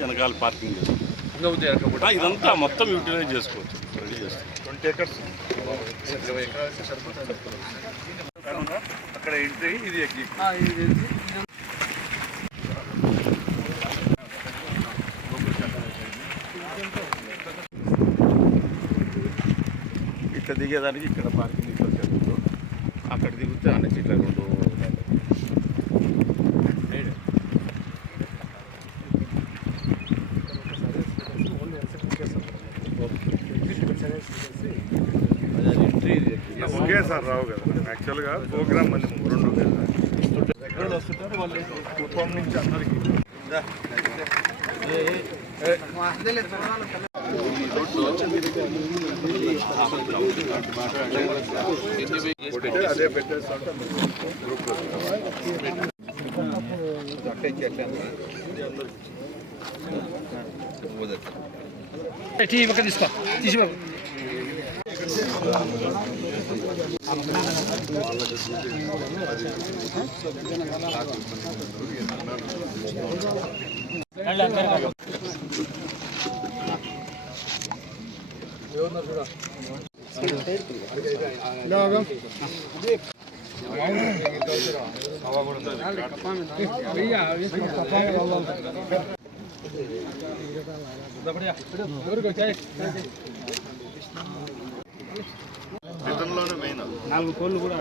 వెనకాల పార్కింగ్ ఇదంతా మొత్తం యూటిలైజ్ చేసుకోవచ్చు. రెడీ చేస్తాం 20 acres. 20 ఎకరాలు సరిపోతుంది. అక్కడ ఎంట్రీ ఇది ఇక్కడ దిగేదానికి ఇక్కడ పార్కింగ్ ఇచ్చారు. అక్కడ దిగితే అన్ని ఇట్లా 2 ఒకేసారి రావు కదా. యాక్చువల్గా ప్రోగ్రామ్ మళ్ళీ 2 ఎక్కడ వస్తుంటారు వాళ్ళు కుప్పం నుంచి అందరికీ. అదే పెట్టేస్తుంటే గ్రూప్లో తీసుకో తీసి రిటర్న్లోనే మెయిన్ 4 కోళ్ళు కూడా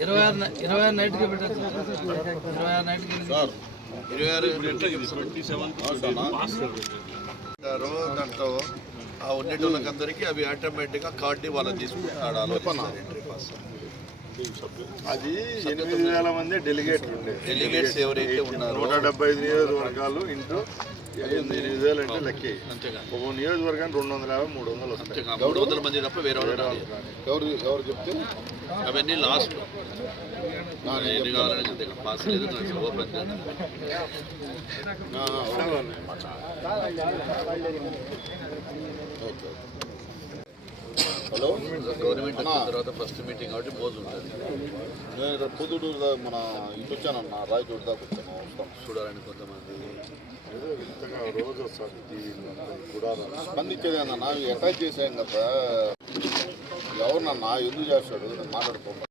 26 నైట్కి పెట్టారు. 26 నైట్కి 27 దాంట్లో ఆ ఉండేటోళ్ళకందరికీ అవి ఆటోమేటిక్గా కార్డు వాళ్ళని తీసుకుంటున్నాడు. అది 8,000 మంది డెలిగేట్స్ ఎవరైతే ఉన్నారో 175 నియోజకవర్గాలు ఇంటూ 8,000 అంటే లెక్కే. ఒక నియోజకవర్గానికి 250-300 వస్తాయి. 300 మంది తప్ప వేరే ఎవరు చెప్తే అవన్నీ లాస్ట్ ఎన్ని కావాలని పాస్ లేదు. ఓపెన్ హలో గవర్నమెంట్ వచ్చిన తర్వాత ఫస్ట్ మీటింగ్ కాబట్టి మోజు ఉంటుంది. నేను పొద్దుటూరు మన ఇంటి వచ్చానన్న రాయచోటు దాకా వచ్చాను. వస్తాం చూడాలని కొంతమంది రోజు వస్తాను. స్పందించేది అన్న అటాక్ చేసాం కదా. ఎవరినన్నా ఎందుకు చేస్తాడు మాట్లాడుకోండి.